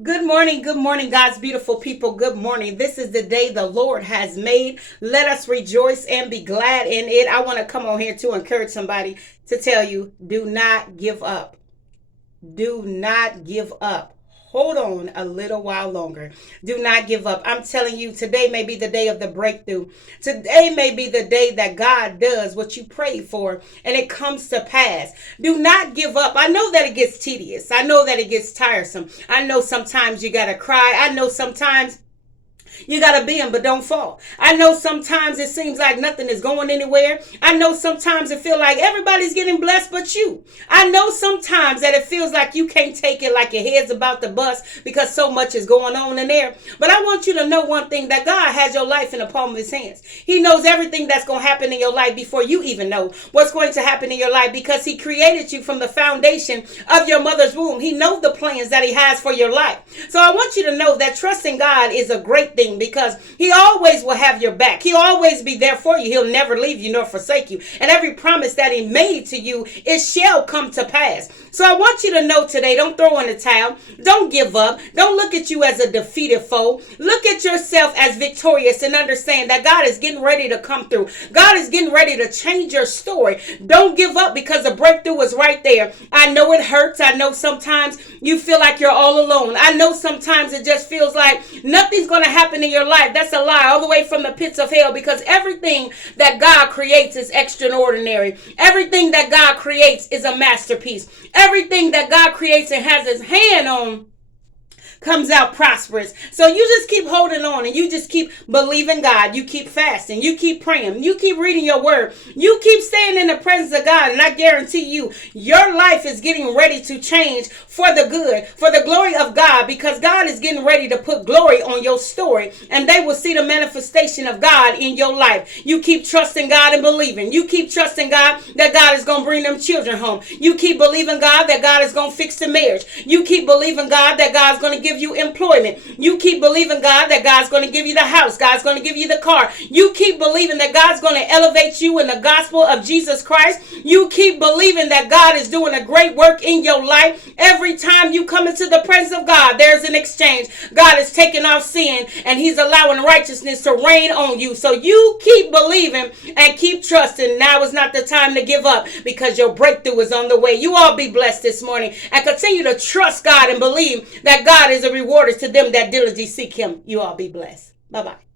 Good morning, God's beautiful people. Good morning. This is the day the Lord has made. Let us rejoice and be glad in it. I want to come on here to encourage somebody to tell you, do not give up. Do not give up. Hold on a little while longer. Do not give up. I'm telling you, today may be the day of the breakthrough. Today may be the day that God does what you prayed for and it comes to pass. Do not give up. I know that it gets tedious. I know that it gets tiresome. I know sometimes you got to cry. I know sometimes you got to bend, but don't fall. I know sometimes it seems like nothing is going anywhere. I know sometimes it feels like everybody's getting blessed but you. I know sometimes that it feels like you can't take it, like your head's about to bust because so much is going on in there. But I want you to know one thing, that God has your life in the palm of his hands. He knows everything that's going to happen in your life before you even know what's going to happen in your life, because he created you from the foundation of your mother's womb. He knows the plans that he has for your life. So I want you to know that trusting God is a great thing, because he always will have your back. He'll always be there for you. He'll never leave you nor forsake you. And every promise that he made to you, it shall come to pass. So I want you to know today, don't throw in the towel. Don't give up. Don't look at you as a defeated foe. Look at yourself as victorious and understand that God is getting ready to come through. God is getting ready to change your story. Don't give up, because the breakthrough is right there. I know it hurts. I know sometimes you feel like you're all alone. I know sometimes it just feels like nothing's going to happen in your life. That's a lie, all the way from the pits of hell, because everything that God creates is extraordinary. Everything that God creates is a masterpiece. Everything that God creates and has his hand on comes out prosperous. So you just keep holding on and you just keep believing God. You keep fasting. You keep praying. You keep reading your word. You keep staying in the presence of God. And I guarantee you, your life is getting ready to change for the good, for the glory of God, because God is getting ready to put glory on your story, and they will see the manifestation of God in your life. You keep trusting God and believing. You keep trusting God that God is going to bring them children home. You keep believing God that God is going to fix the marriage. You keep believing God that God's going to give you employment. You keep believing God that God's going to give you the house. God's going to give you the car. You keep believing that God's going to elevate you in the gospel of Jesus Christ. You keep believing that God is doing a great work in your life. Every time you come into the presence of God, there's an exchange. God is taking off sin and he's allowing righteousness to reign on you. So you keep believing and keep trusting. Now is not the time to give up, because your breakthrough is on the way. You all be blessed this morning and continue to trust God and believe that God is a rewarder to them that diligently seek him. You all be blessed. Bye-bye.